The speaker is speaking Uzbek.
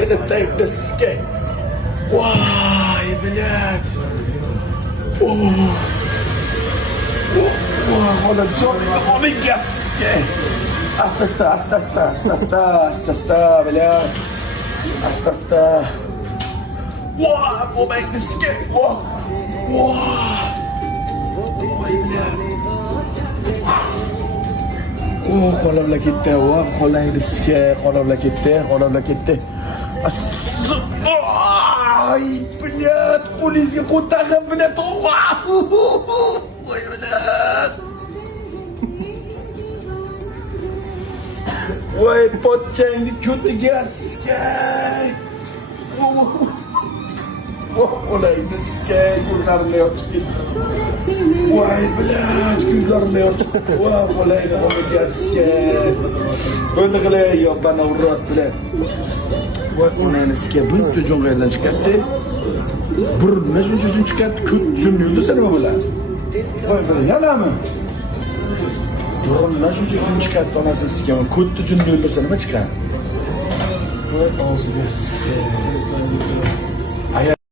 Это так доски. Ой, блядь. Håller jobben med gaske. Asta, блядь. Asta. Wow, make this skate. Wow. Ой, блядь. Qo'limla ketdi, qo'lang riskka, qo'limla ketdi. Ay, блядь, qo'lingizga ko'tarib, блядь. Voy, блядь. Voy, pochangni ko'tiga skay. Qo'lang riskka, ko'zlarimni yochib ketdi. Voy, блядь, ko'zlarimni yochib ketdi. Qo'lang riskka. Bo'ldi qilay, yobana urrat, блядь. Voy, qo'lang riskka buncha jo'ng'aydan chiqadi. Burunni shuncha chiqadi, ko'p jun yulduz nima bo'ladi? Voy, yanami? Burunni shuncha jun chiqadi, onasi sizga ko'pni jun yuldursa nima chiqadi? Voy, og'ziga.